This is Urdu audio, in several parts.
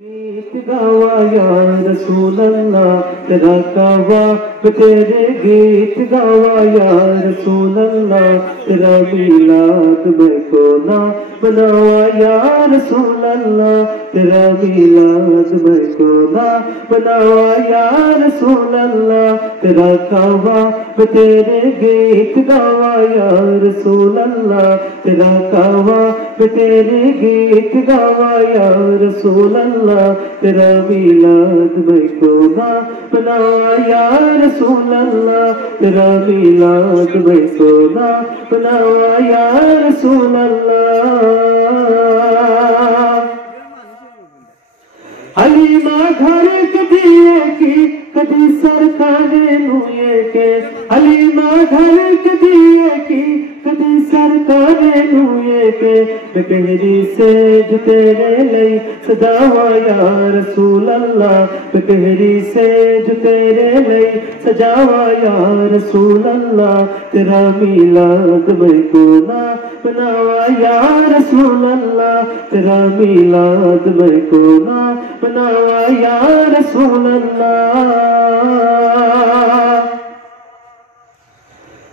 گیت گاوا یا رسول اللہ تیرا کعبہ میں تیرے گیت گاوا یا رسول اللہ تیرا میلاد میں کو نہ مناوا یا رسول اللہ تیرا میلاد میں کو نہ مناوا یا رسول اللہ تیرا کعبہ میں تیرے گیت گاوا یا رسول اللہ تیرا کعبہ میں تیرے گیت گاوا یا رسول اللہ تیرا میلاد میں کو نہ مناوا یا رسول اللہ تیرا میلاد میں کو نہ مناوا یا رسول اللہ حلیمہ گھر کدیے کی کدی سرکارے نوئے کے حلیمہ گھر کدیے کی کدی سرکارے نوئے کے بکہری سے جو تیرے لئی سجاوا یا رسول اللہ بکہری سے جو تیرے لئی سجاوا یا رسول اللہ تیرا میلاد میں کو نہ مناوا یا رسول اللہ تیرا میلاد میں کو نہ مناوا یا رسول اللہ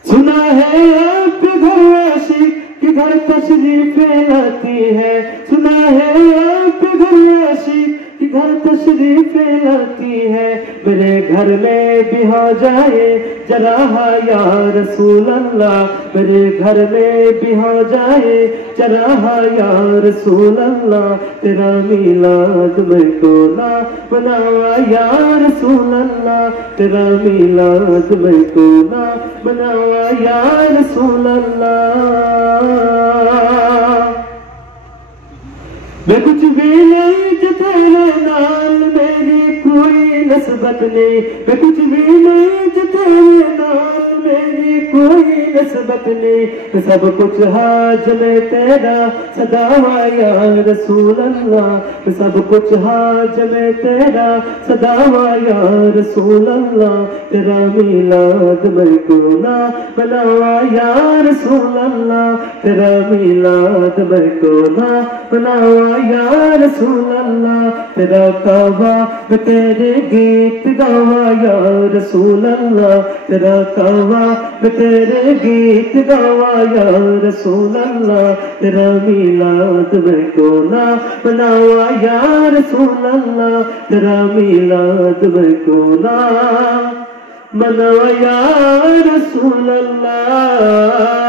سنا ہے آپ کے گھر عاشق کہ گھر تشریف لاتی ہے سنا ہے آپ کے گھر عاشق کہ گھر تشریف لاتی ہے میرے گھر میں بھی ہو جائے ذرا یا رسول اللہ میرے گھر میں بھی ہو جائے ذرا یا رسول اللہ تیرا میلاد میں کو نہ مناوا یا رسول اللہ تیرا میلاد میں کو نہ مناوا یا رسول اللہ میں کچھ بھی نہیں جو تیرے نال میری کوئی نسبت نہیں میں کچھ بھی نہیں جو تیرے نال میری کوئی نسبت نہیں سب کچھ حاج میں تیرا صداوا یا رسول اللہ سب کچھ حاج میں تیرا صداوا یا رسول اللہ تیرا میلاد میں کو نہ مناوا یا رسول اللہ تیرا میلاد میں کو نہ مناوا یا رسول اللہ تیرا کعبہ میں تیرے گیت گاوا یا رسول اللہ تیرا کعبہ میں تیرے گیت گاوا یا رسول اللہ تیرا میلاد میں کو نہ مناوا یا رسول اللہ تیرا میلاد میں کو نہ مناوا یا رسول اللہ